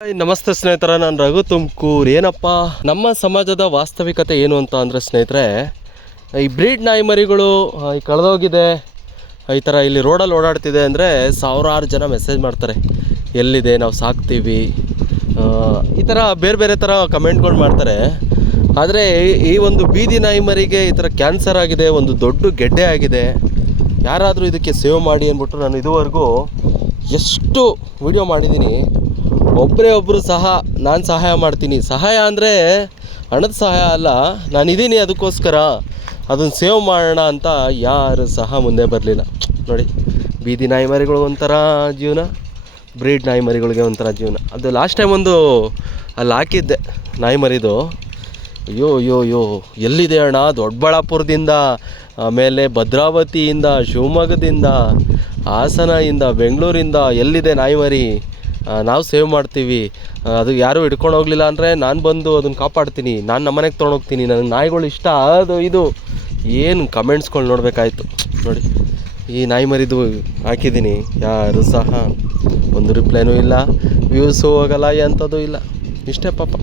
ನಮಸ್ತೆ ಸ್ನೇಹಿತರ, ನಾನು ರಘು ತುಮಕೂರು. ಏನಪ್ಪ ನಮ್ಮ ಸಮಾಜದ ವಾಸ್ತವಿಕತೆ ಏನು ಅಂತ ಅಂದರೆ ಸ್ನೇಹಿತರೆ, ಈ ಬ್ರೀಡ್ ನಾಯಿ ಮರಿಗಳು ಈ ಕಳೆದೋಗಿದೆ, ಈ ಥರ ಇಲ್ಲಿ ರೋಡಲ್ಲಿ ಓಡಾಡ್ತಿದೆ ಅಂದರೆ ಸಾವಿರಾರು ಜನ ಮೆಸೇಜ್ ಮಾಡ್ತಾರೆ, ಎಲ್ಲಿದೆ ನಾವು ಸಾಕ್ತೀವಿ, ಈ ಥರ ಬೇರೆ ಬೇರೆ ಥರ ಕಮೆಂಟ್ಗಳು ಮಾಡ್ತಾರೆ. ಆದರೆ ಈ ಒಂದು ಬೀದಿ ನಾಯಿ ಮರಿಗೆ ಈ ಥರ ಕ್ಯಾನ್ಸರ್ ಆಗಿದೆ, ಒಂದು ದೊಡ್ಡ ಗೆಡ್ಡೆ ಆಗಿದೆ, ಯಾರಾದರೂ ಇದಕ್ಕೆ ಸೇವ್ ಮಾಡಿ ಅಂದ್ಬಿಟ್ಟು ನಾನು ಇದುವರೆಗೂ ಎಷ್ಟು ವಿಡಿಯೋ ಮಾಡಿದ್ದೀನಿ. ಒಬ್ಬರು ಸಹ ನಾನು ಸಹಾಯ ಮಾಡ್ತೀನಿ, ಸಹಾಯ ಅಂದರೆ ಹಣದ ಸಹಾಯ ಅಲ್ಲ, ನಾನಿದ್ದೀನಿ ಅದಕ್ಕೋಸ್ಕರ ಅದನ್ನು ಸೇವ್ ಮಾಡೋಣ ಅಂತ ಯಾರು ಸಹ ಮುಂದೆ ಬರಲಿಲ್ಲ. ನೋಡಿ, ಬೀದಿ ನಾಯಿ ಮರಿಗಳು ಒಂಥರ ಜೀವನ, ಬ್ರೀಡ್ ನಾಯಿ ಮರಿಗಳಿಗೆ ಒಂಥರ ಜೀವನ. ಅದು ಲಾಸ್ಟ್ ಟೈಮ್ ಒಂದು ಅಲ್ಲಿ ಹಾಕಿದ್ದೆ ನಾಯಿ ಮರಿದು, ಅಯ್ಯೋ ಎಲ್ಲಿದೆ ಅಣ್ಣ, ದೊಡ್ಡಬಳ್ಳಾಪುರದಿಂದ, ಆಮೇಲೆ ಭದ್ರಾವತಿಯಿಂದ, ಶಿವಮೊಗ್ಗದಿಂದ, ಹಾಸನದಿಂದ, ಬೆಂಗಳೂರಿಂದ ಎಲ್ಲಿದೆ ನಾಯಿ ಮರಿ, ನಾವು ಸೇವ್ ಮಾಡ್ತೀವಿ, ಅದು ಯಾರೂ ಹಿಡ್ಕೊಂಡು ಹೋಗಲಿಲ್ಲ ಅಂದರೆ ನಾನು ಬಂದು ಅದನ್ನು ಕಾಪಾಡ್ತೀನಿ, ನಾನು ನಮ್ಮನೆಗೆ ತೊಗೊಂಡೋಗ್ತೀನಿ, ನನಗೆ ನಾಯಿಗಳು ಇಷ್ಟ, ಅದು ಇದು ಏನು ಕಮೆಂಟ್ಸ್ಗಳು ನೋಡಬೇಕಾಯ್ತು. ನೋಡಿ, ಈ ನಾಯಿ ಮರಿದು ಹಾಕಿದ್ದೀನಿ, ಯಾರು ಸಹ ಒಂದು ರಿಪ್ಲೈನೂ ಇಲ್ಲ, ವ್ಯೂಸು ಹೋಗಲ್ಲ, ಎಂಥದ್ದು ಇಲ್ಲ, ಇಷ್ಟೇ ಪಾಪ.